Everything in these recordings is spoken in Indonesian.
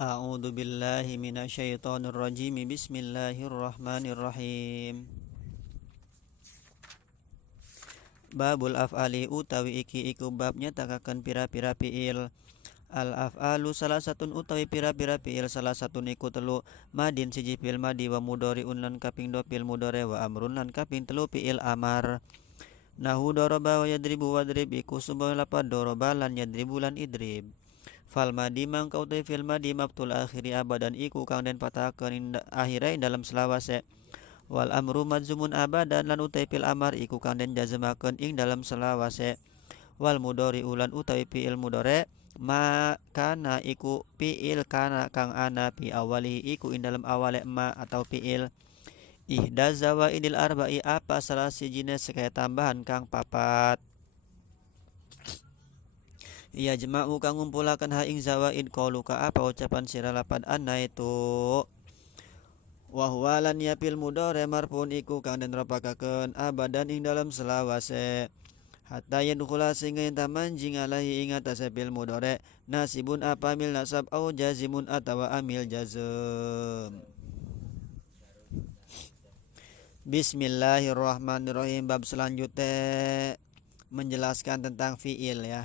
A'udzu billahi minasyaitonir rajim. Bismillahirrahmanirrahim. Babul af'ali utawi iki iku bab nyatakaken pira-pira fiil. Al af'alu salah satun utawi pira-pira fiil salah satun iku telu madin siji fiil madi wa mudhari'un lan kaping 2 fiil mudhari wa amrun lan kaping 3 fiil amar. Nahu daraba wa yadribu wadrib iku sumber lapad daraba lan yadribu lan idrib. Fal madi mangka utawi fil madi mabtul akhiri abadan iku kang den patakeun akhire dalam selawase. Wal amru madzumun abadan lan utawi fil amar iku kang den jazmakeun ing dalam selawase. Wal mudhari ulan utawi fiil mudhari ma kana iku fiil kana kang ana fi awali iku ing dalam awale ma atau fiil. Ihda zawaidil arba'i apa salah sijine sekaya tambahan kang papat. Iya jema'u kang ngumpulaken ha ing zawaid qauluka apa ucapan sira lapad anna itu. Wa huwa lan yapil mudhari marfuun iku kang den rapakaken abadan ing dalam selawase. Hatta yadkhula sehingga yen tamanjing alaihi ing atase fil mudhari nasibun apa mil nasab au jazimun atawa amil jazm. Bismillahirrahmanirrahim. Bab selanjutnya menjelaskan tentang fiil ya.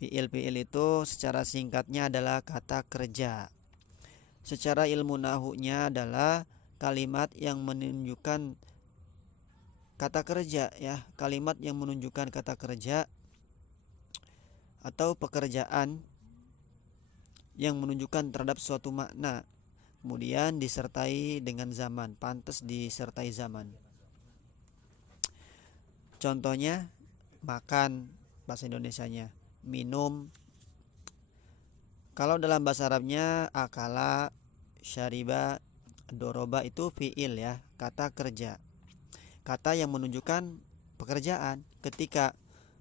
Fiil itu secara singkatnya adalah kata kerja. Secara ilmu nahunya adalah kalimat yang menunjukkan kata kerja ya, kalimat yang menunjukkan kata kerja atau pekerjaan yang menunjukkan terhadap suatu makna. Kemudian disertai dengan zaman, pantas disertai zaman. Contohnya makan bahasa Indonesianya, minum. Kalau dalam bahasa Arabnya akala, syariba, doroba itu fiil ya, kata kerja. Kata yang menunjukkan pekerjaan. Ketika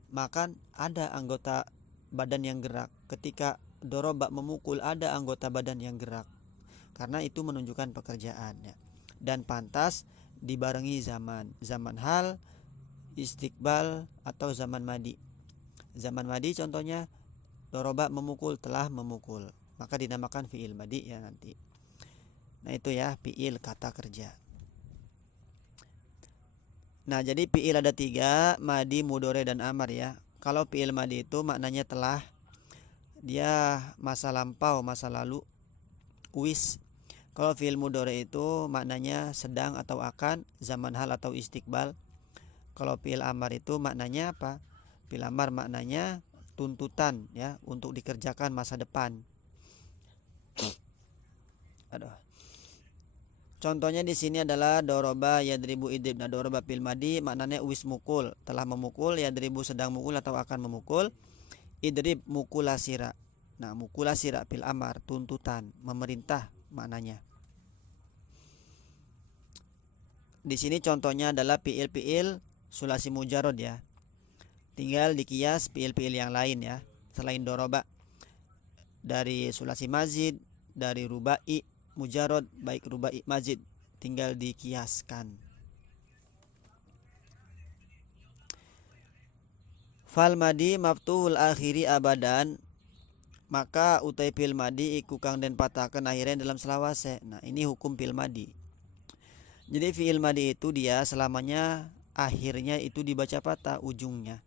makan ada anggota badan yang gerak. Ketika doroba memukul ada anggota badan yang gerak. Karena itu menunjukkan pekerjaan ya. Dan pantas dibarengi zaman. Zaman hal, istiqbal atau zaman madi. Zaman madi contohnya doroba memukul, telah memukul, maka dinamakan fiil madi ya nanti. Nah itu ya fiil kata kerja. Nah jadi fiil ada 3, madi, mudhari dan amar ya. Kalau fiil madi itu maknanya telah, dia masa lampau, masa lalu, wis. Kalau fiil mudhari itu maknanya sedang atau akan, zaman hal atau istiqbal. Kalau fiil amar itu maknanya apa? Fiil amar maknanya tuntutan ya, untuk dikerjakan masa depan. Aduh. Contohnya di sini adalah doroba yadribu idrib. Nah, doroba fiil madi maknanya wis mukul, telah memukul, yadribu sedang mukul atau akan memukul, idrib mukulasira. Nah, mukulasira fiil amar, tuntutan, memerintah maknanya. Di sini contohnya adalah fiil sulasi mujarrad ya. Tinggal dikias fiil-fiil yang lain ya, selain doroba. Dari sulasi mazid, dari rubai mujarrad, baik rubai mazid, tinggal dikiaskan. Fal madi maftuhul akhiri abadan, maka utai fiil madi iku kang den patakeun akhirnya dalam selawase. Nah, ini hukum fiil madi. Jadi fiil madi itu dia selamanya akhirnya itu dibaca patah ujungnya.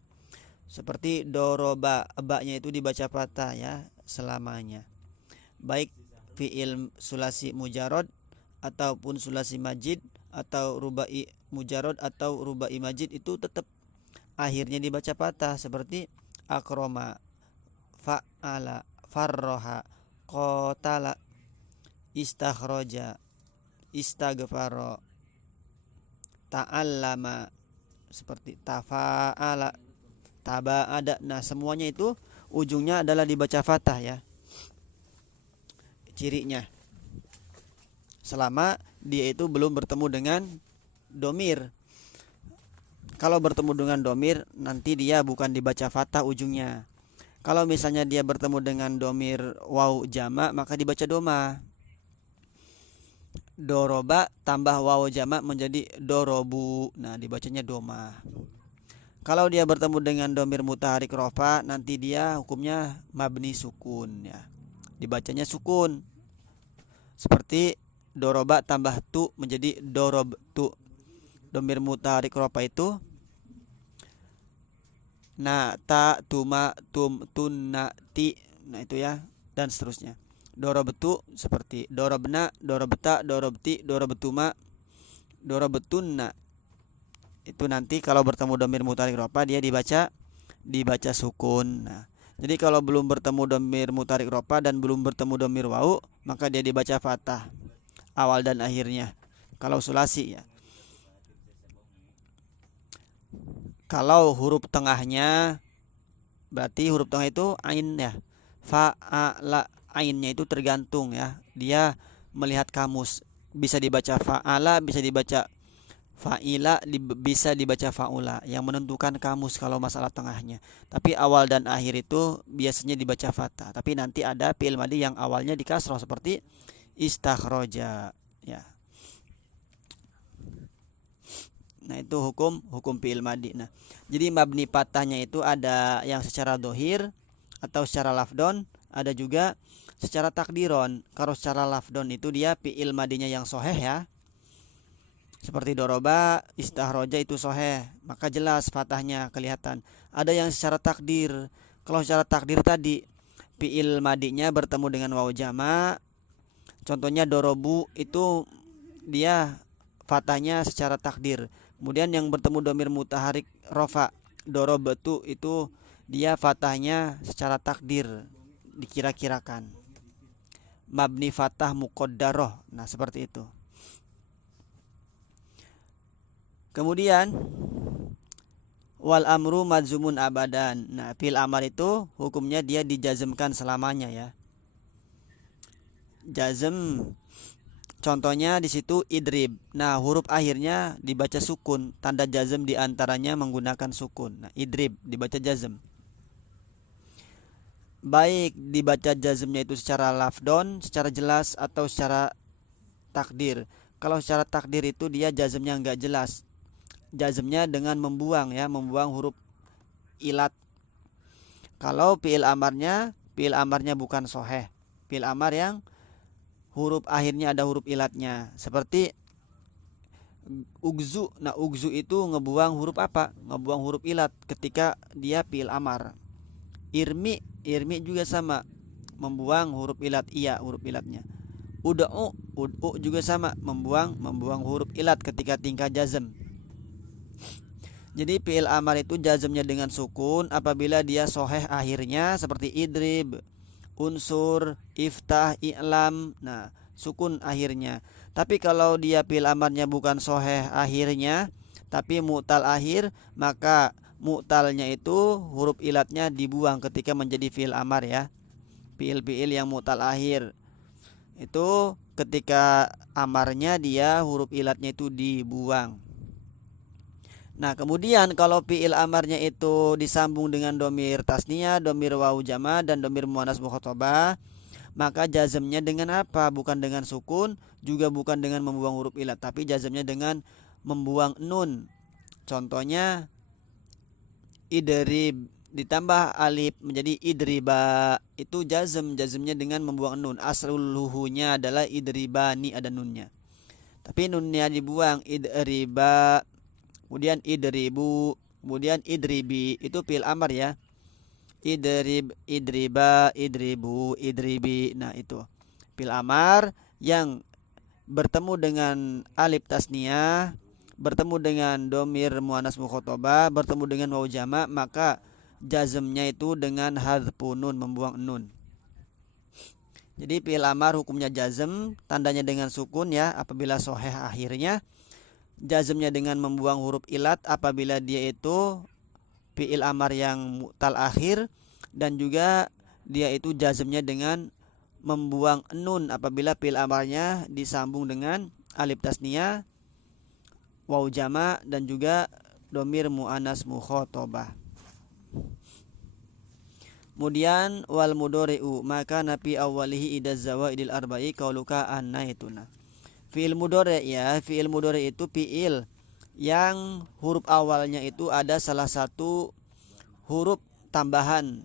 Seperti doroba, baknya itu dibaca patah ya selamanya. Baik fiil sulasi mujarrad ataupun sulasi majid atau rubai mujarrad atau rubai majid itu tetap akhirnya dibaca patah, seperti akroma, fa'ala, farroha, qotala, istakhroja, istaghfaro, ta'allama, seperti tafa'ala, taba'ada. Nah semuanya itu ujungnya adalah dibaca fathah ya, cirinya, selama dia itu belum bertemu dengan domir. Kalau bertemu dengan domir nanti dia bukan dibaca fathah ujungnya. Kalau misalnya dia bertemu dengan domir waw jama maka dibaca doma. Doroba tambah waw jama menjadi dorobu, nah dibacanya doma. Kalau dia bertemu dengan domir mutaharik rofa nanti dia hukumnya mabni sukun ya, dibacanya sukun. Seperti doroba tambah tu menjadi dorob tu. Domir mutaharik rofa itu na, ta, tuma, tum, tun, na, ti. Nah itu ya, dan seterusnya. Dorobetu seperti dorobna, dorobeta, dorobti, dorobetuma, dorobetunna. Itu nanti kalau bertemu domir mutaharik rofa dia dibaca sukun. Nah, jadi kalau belum bertemu domir mutaharik rofa dan belum bertemu domir wau, maka dia dibaca fathah awal dan akhirnya. Kalau sulasi ya. Kalau huruf tengahnya, berarti huruf tengah itu ain ya. Fa, a, la, ainnya itu tergantung ya. Dia melihat kamus. Bisa dibaca fa'ala, bisa dibaca fa'ila, bisa dibaca fa'ula. Yang menentukan kamus kalau masalah tengahnya. Tapi awal dan akhir itu biasanya dibaca fathah. Tapi nanti ada fi'il madhi yang awalnya di kasroh seperti istakhroja ya. Nah itu hukum fi'il madhi. Nah, jadi mabni fathahnya itu ada yang secara dohir atau secara lafdon, ada juga secara takdiron. Kalau secara lafdon itu dia fi'il madhinya yang soheh ya. Seperti doroba, istahroja itu soheh, maka jelas fathahnya kelihatan. Ada yang secara takdir. Kalau secara takdir tadi fi'il madinya bertemu dengan waw jama. Contohnya dorobu itu dia fathahnya secara takdir. Kemudian yang bertemu domir mutaharik rofa, dorobatu itu dia fathahnya secara takdir, dikira-kirakan. Mabni fathah muqaddaroh. Nah seperti itu. Kemudian wal amru madzumun abadan. Nah, fi'il amar itu hukumnya dia dijazmkan selamanya ya. Jazm contohnya di situ idrib. Nah, huruf akhirnya dibaca sukun, tanda jazm di antaranya menggunakan sukun. Nah, idrib dibaca jazm. Baik dibaca jazmnya itu secara lafdon, secara jelas atau secara takdir. Kalau secara takdir itu dia jazmnya enggak jelas. Jazmnya dengan membuang ya, membuang huruf ilat. Kalau fi'il amarnya bukan soheh, fi'il amar yang huruf akhirnya ada huruf ilatnya, seperti ugzu. Nah ugzu itu ngebuang huruf apa? Ngebuang huruf ilat ketika dia fi'il amar. Irmi juga sama, membuang huruf ilat iya, huruf ilatnya. Ud'u juga sama, membuang huruf ilat ketika tingkah jazm. Jadi fi'il amar itu jazmnya dengan sukun apabila dia soheh akhirnya, seperti idrib, unsur, iftah, i'lam. Nah sukun akhirnya. Tapi kalau dia fi'il amarnya bukan soheh akhirnya tapi mu'tal akhir, maka mu'talnya itu huruf ilatnya dibuang ketika menjadi fi'il amar ya. Fi'il yang mu'tal akhir itu ketika amarnya dia huruf ilatnya itu dibuang. Nah kemudian kalau fi'il amarnya itu disambung dengan domir tasniyah, domir wawu jama, dan domir muannas mukhatabah, maka jazmnya dengan apa? Bukan dengan sukun, juga bukan dengan membuang huruf ilat, tapi jazmnya dengan membuang nun. Contohnya idrib ditambah alif menjadi idriba, itu jazmnya dengan membuang nun. Asluhunya adalah idribani, ada nunnya, tapi nunnya dibuang. Idriba, kemudian idribu, kemudian idribi, itu fi'il amar ya. Idrib, idriba, idribu, idribi. Nah itu fi'il amar yang bertemu dengan alif tasniyah, bertemu dengan domir muannas mukhatabah, bertemu dengan wawu jama, maka jazmnya itu dengan hadzfun nun, membuang nun. Jadi fi'il amar hukumnya jazm, tandanya dengan sukun ya apabila soheh akhirnya. Jazmnya dengan membuang huruf ilat apabila dia itu fi'il amar yang mu'tal akhir, dan juga dia itu jazmnya dengan membuang nun apabila fi'il amarnya disambung dengan alif tasniyah, wawu jama, dan juga domir muannas mukhatabah. Kemudian wal mudhari'u maka nafi awwalihi idaz zawaidil arba'i qauluka annaituna. Fi'il mudhari ya, fi'il mudhari itu fi'il yang huruf awalnya itu ada salah satu huruf tambahan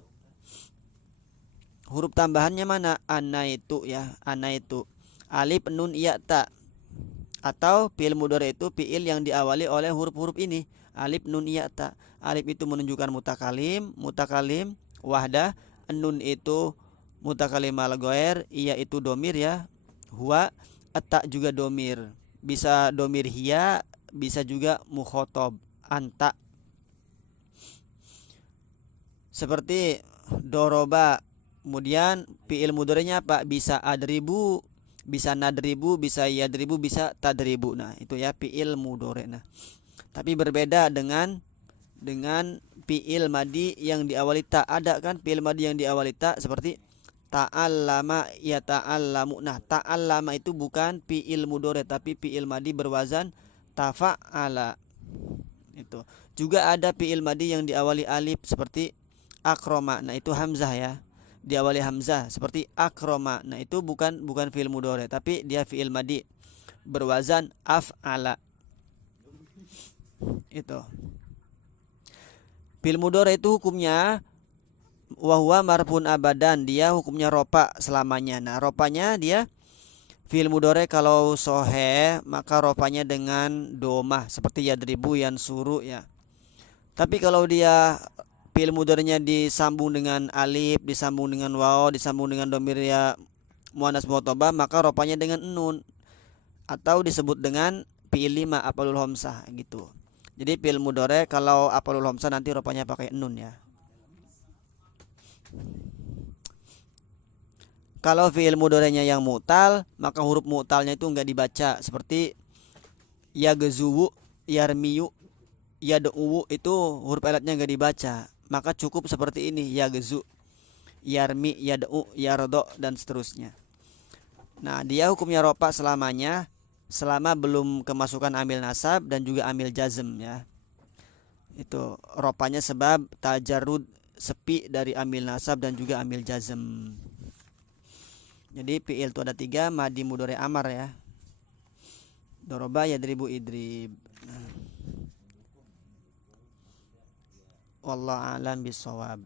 huruf tambahannya mana? Anaitu ya, anaitu. Alif, nun, ya, ta. Atau fi'il mudhari itu fi'il yang diawali oleh huruf-huruf ini, alif, nun, ya, ta. Alif itu menunjukkan mutakalim, mutakalim wahdah, nun itu mutakalim al ghair, iya itu domir ya, huwa, ta juga domir. Bisa domir hiya, bisa juga mukhotob, anta. Seperti doroba. Kemudian fi'il mudhari'nya apa? Bisa adribu, bisa nadribu, bisa yadribu, bisa tadribu. Nah, itu ya fi'il mudhari'. Nah, tapi berbeda dengan fi'il madi yang diawali ta. Ada kan fi'il madi yang diawali ta seperti ta'allama yata'allamu. Nah, ta'allama itu bukan fi'il mudhari' tapi fi'il madi berwazan tafa'ala. Itu. Juga ada fi'il madi yang diawali alif seperti akroma. Nah, itu hamzah ya. Diawali hamzah seperti akroma. Nah, itu bukan fi'il mudhari' tapi dia fi'il madi berwazan af'ala. Itu. Fi'il mudhari' itu hukumnya wahwa marfun abadan, dia hukumnya ropa selamanya. Nah, ropanya dia fi'il mudhari' kalau sohe maka ropanya dengan domah seperti yadribu, yansuru ya. Tapi kalau dia fi'il mudhari'nya disambung dengan alif, disambung dengan waw, disambung dengan domir ya muannas muthabah, maka ropanya dengan nun atau disebut dengan fi'il lima af'alul khamsah gitu. Jadi fi'il mudhari' kalau af'alul khamsah nanti ropanya pakai nun ya. Kalau fi'il mudhari'nya yang mu'tal, maka huruf mu'talnya itu enggak dibaca seperti yagzuwu, yarmiyu, yad'u, itu huruf elatnya enggak dibaca. Maka cukup seperti ini, yagzu, yarmi, yad'u, yardo, dan seterusnya. Nah, dia hukumnya ropa selamanya selama belum kemasukan amil nasab dan juga amil jazm ya. Itu ropanya sebab tajarrud, sepi dari amil nasab dan juga amil jazm. Jadi fi'il itu ada 3, madi, mudhari', amar ya. Doroba, yadribu, idrib. Wallahu a'lam bishawab.